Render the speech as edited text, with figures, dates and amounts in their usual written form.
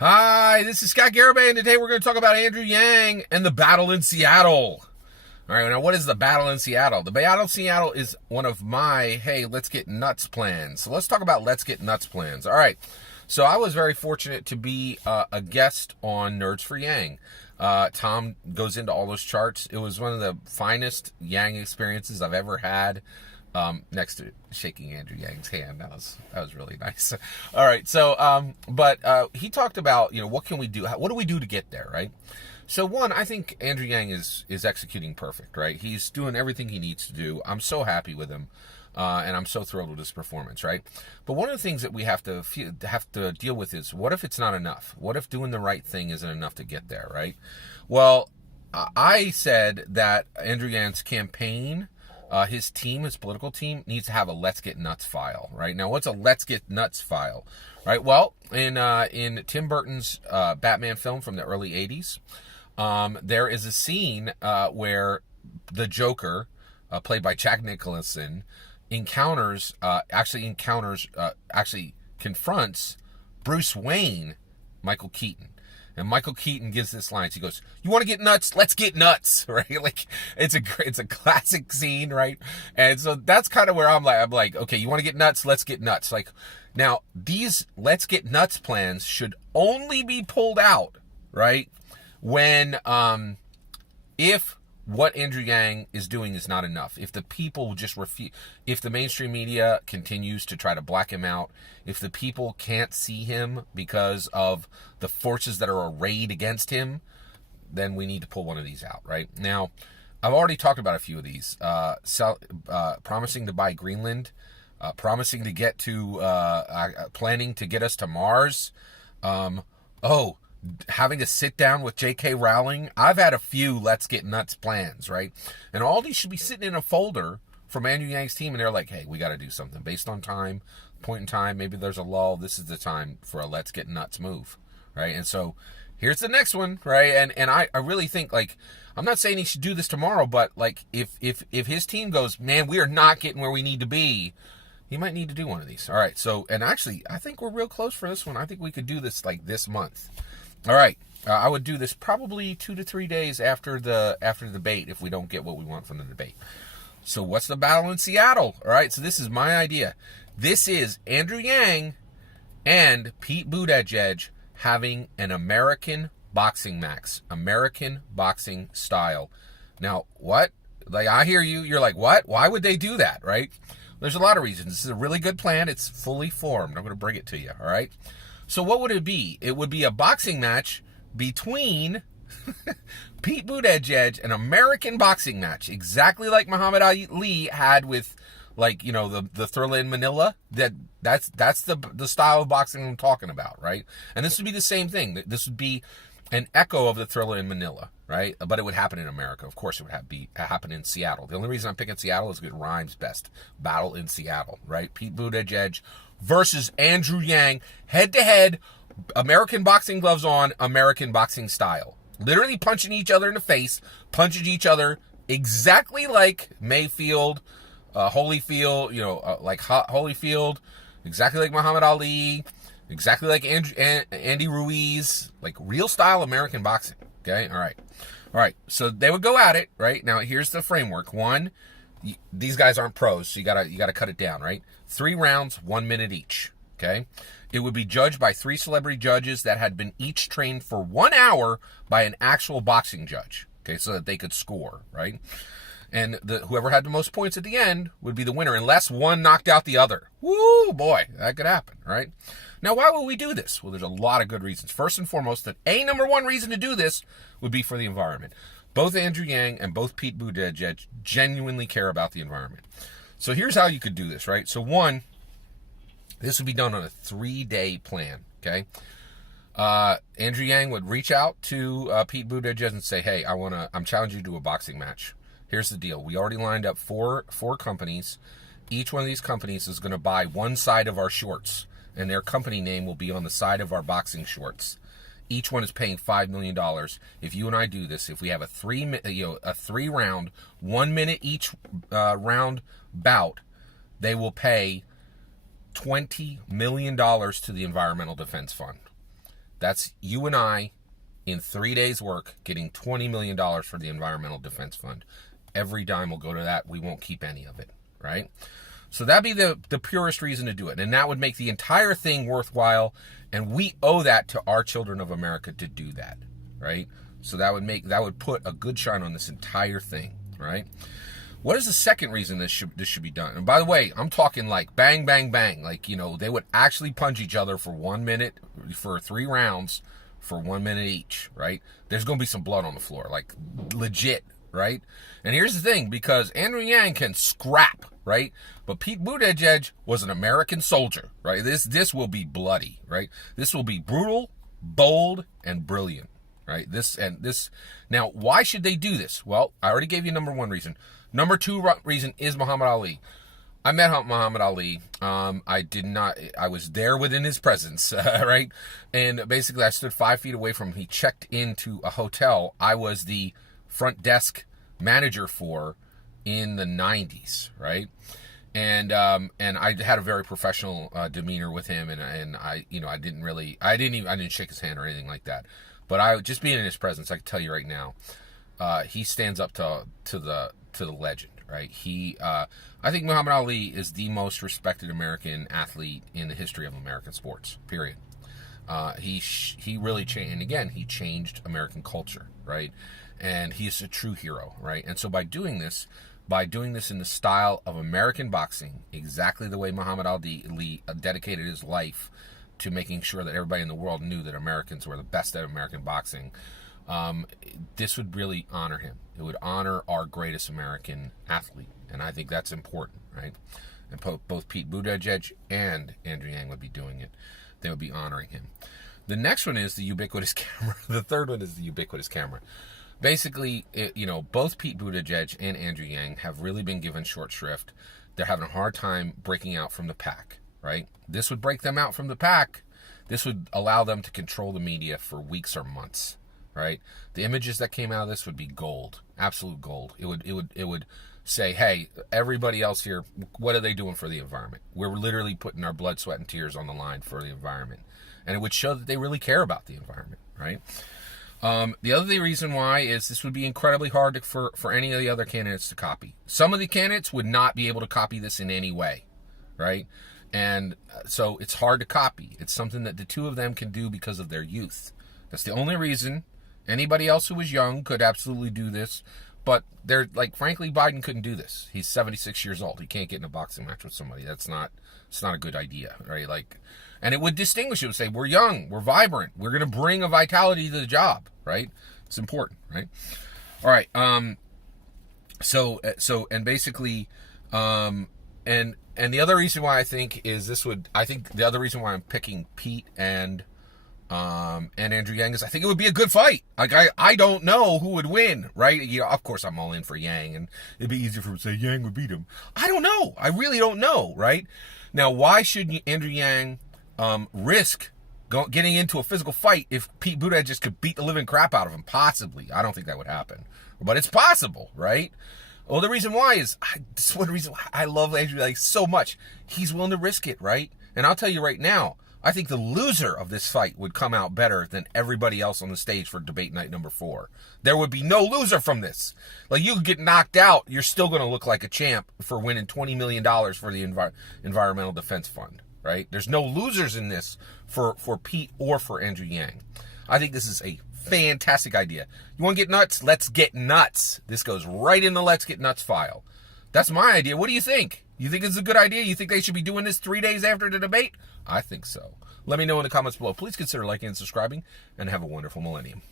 Hi, this is Scott Garibay, and today we're going to talk about Andrew Yang and the battle in Seattle. All right, now what is the battle in Seattle? The battle in Seattle is one of my, hey, let's get nuts plans. So let's talk about let's get nuts plans. All right, so I was very fortunate to be a guest on Nerds for Yang. Tom goes into all those charts. It was one of the finest Yang experiences I've ever had. Next to shaking Andrew Yang's hand. That was really nice. All right. So, but he talked about, what can we do? What do we do to get there? Right. So one, I think Andrew Yang is executing perfect, right? He's doing everything he needs to do. I'm so happy with him. And I'm so thrilled with his performance, right? But one of the things that we have to deal with is, what if it's not enough? What if doing the right thing isn't enough to get there, right? Well, I said that Andrew Yang's campaign, his team, his political team, needs to have a Let's Get Nuts file, right? Now, what's a Let's Get Nuts file, right? Well, in Tim Burton's Batman film from the early 80s, there is a scene where the Joker, played by Jack Nicholson, actually confronts Bruce Wayne, Michael Keaton. And Michael Keaton gives this line. He goes, "You want to get nuts? Let's get nuts," right? Like it's a classic scene, right? And so that's kind of where I'm like, okay, you want to get nuts? Let's get nuts. Like now, these let's get nuts plans should only be pulled out, right? When if what Andrew Yang is doing is not enough, if the people just refuse, if the mainstream media continues to try to black him out, if the people can't see him because of the forces that are arrayed against him, then we need to pull one of these out, right? Now, I've already talked about a few of these. Promising to buy Greenland, promising to get to, planning to get us to Mars. Having to sit down with J.K. Rowling. I've had a few let's get nuts plans, right? And all these should be sitting in a folder from Andrew Yang's team, and they're like, hey, we got to do something based on time, point in time. Maybe there's a lull. This is the time for a let's get nuts move, right? And so here's the next one, right? And I really think, like, I'm not saying he should do this tomorrow, but like if his team goes, man, we are not getting where we need to be, he might need to do one of these. All right. So, and actually, I think we're real close for this one. I think we could do this like this month. All right, I would do this probably 2 to 3 days after the debate if we don't get what we want from the debate. So what's the battle in Seattle? All right, so this is my idea. This is Andrew Yang and Pete Buttigieg having an American boxing match, American boxing style. Now, what? Like, I hear you. You're like, what? Why would they do that, right? There's a lot of reasons. This is a really good plan. It's fully formed. I'm going to bring it to you, all right? So what would it be? It would be a boxing match between Pete Buttigieg, an American boxing match, exactly like Muhammad Ali had with, like, the Thrilla in Manila. That's the style of boxing I'm talking about, right? And this would be the same thing. This would be an echo of the Thrilla in Manila, right? But it would happen in America. Of course, it would happen in Seattle. The only reason I'm picking Seattle is because it rhymes best. Battle in Seattle, right? Pete Buttigieg versus Andrew Yang, head-to-head, American boxing gloves on, American boxing style. Literally punching each other in the face, punching each other exactly like Mayfield, Holyfield, Holyfield, exactly like Muhammad Ali, exactly like Andy Ruiz, like real style American boxing, okay? All right, so they would go at it, right? Now, here's the framework. One, these guys aren't pros, so you gotta cut it down, right? 3 rounds, 1 minute each, okay? It would be judged by 3 celebrity judges that had been each trained for 1 hour by an actual boxing judge, okay, so that they could score, right? And whoever had the most points at the end would be the winner, unless one knocked out the other. Woo, boy, that could happen, right? Now, why would we do this? Well, there's a lot of good reasons. First and foremost, number one reason to do this would be for the environment. Both Andrew Yang and both Pete Buttigieg genuinely care about the environment. So here's how you could do this, right? So one, this would be done on a 3-day plan, okay? Andrew Yang would reach out to Pete Buttigieg and say, hey, I'm challenging you to a boxing match. Here's the deal. We already lined up four companies. Each one of these companies is going to buy one side of our shorts, and their company name will be on the side of our boxing shorts. Each one is paying $5 million. If you and I do this, if we have a 3-round, 1 minute each round bout, they will pay $20 million to the Environmental Defense Fund. That's you and I in 3 days' work getting $20 million for the Environmental Defense Fund. Every dime will go to that. We won't keep any of it, right? So that'd be the purest reason to do it. And that would make the entire thing worthwhile. And we owe that to our children of America to do that, right? So that would put a good shine on this entire thing, right? What is the second reason this should be done? And by the way, I'm talking like bang, bang, bang. Like, they would actually punch each other for 1 minute, for 3 rounds, for 1 minute each, right? There's going to be some blood on the floor, like legit, right? And here's the thing, because Andrew Yang can scrap, right? But Pete Buttigieg was an American soldier, right? This will be bloody, right? This will be brutal, bold, and brilliant, right? Now, why should they do this? Well, I already gave you number 1 reason. Number 2 reason is Muhammad Ali. I met Muhammad Ali. I was there within his presence, right? And basically I stood 5 feet away from him. He checked into a hotel I was the front desk manager for in the 90s, right? And I had a very professional demeanor with him, and I didn't shake his hand or anything like that. But I just being in his presence, I can tell you right now, he stands up to the legend, right? I think Muhammad Ali is the most respected American athlete in the history of American sports, period. He really changed, and again, he changed American culture, right? And he's a true hero, right? And so by doing this in the style of American boxing, exactly the way Muhammad Ali dedicated his life to making sure that everybody in the world knew that Americans were the best at American boxing, this would really honor him. It would honor our greatest American athlete, and I think that's important, right? And both Pete Buttigieg and Andrew Yang would be doing it. They would be honoring him. The next one is the ubiquitous camera. The third one is the ubiquitous camera. Basically, both Pete Buttigieg and Andrew Yang have really been given short shrift. They're having a hard time breaking out from the pack, right? This would break them out from the pack. This would allow them to control the media for weeks or months, right? The images that came out of this would be gold, absolute gold. It would say, hey, everybody else here, what are they doing for the environment? We're literally putting our blood, sweat, and tears on the line for the environment. And it would show that they really care about the environment, right? The other reason why is this would be incredibly hard for any of the other candidates to copy. Some of the candidates would not be able to copy this in any way, right? And so it's hard to copy. It's something that the two of them can do because of their youth. That's the only reason. Anybody else who was young could absolutely do this, but frankly, Biden couldn't do this. He's 76 years old. He can't get in a boxing match with somebody. It's not a good idea, right? And it would distinguish. It would say, we're young, we're vibrant, we're going to bring a vitality to the job, right? It's important, right? All right. And basically, and the other reason why I think the other reason why I'm picking Pete and Andrew Yang is I think it would be a good fight. Like, I don't know who would win, right? Of course I'm all in for Yang, and it'd be easier for him to say Yang would beat him. I don't know. I really don't know, right? Now, why should Andrew Yang risk getting into a physical fight if Pete Buttigieg just could beat the living crap out of him? Possibly. I don't think that would happen, but it's possible, right? Well, the reason why is this is one reason why I love Andrew Yang so much. He's willing to risk it, right? And I'll tell you right now, I think the loser of this fight would come out better than everybody else on the stage for debate night number 4. There would be no loser from this. Like, you could get knocked out, you're still going to look like a champ for winning $20 million for the Environmental Defense Fund, right? There's no losers in this for Pete or for Andrew Yang. I think this is a fantastic idea. You want to get nuts? Let's get nuts. This goes right in the Let's Get Nuts file. That's my idea. What do you think? You think it's a good idea? You think they should be doing this 3 days after the debate? I think so. Let me know in the comments below. Please consider liking and subscribing, and have a wonderful millennium.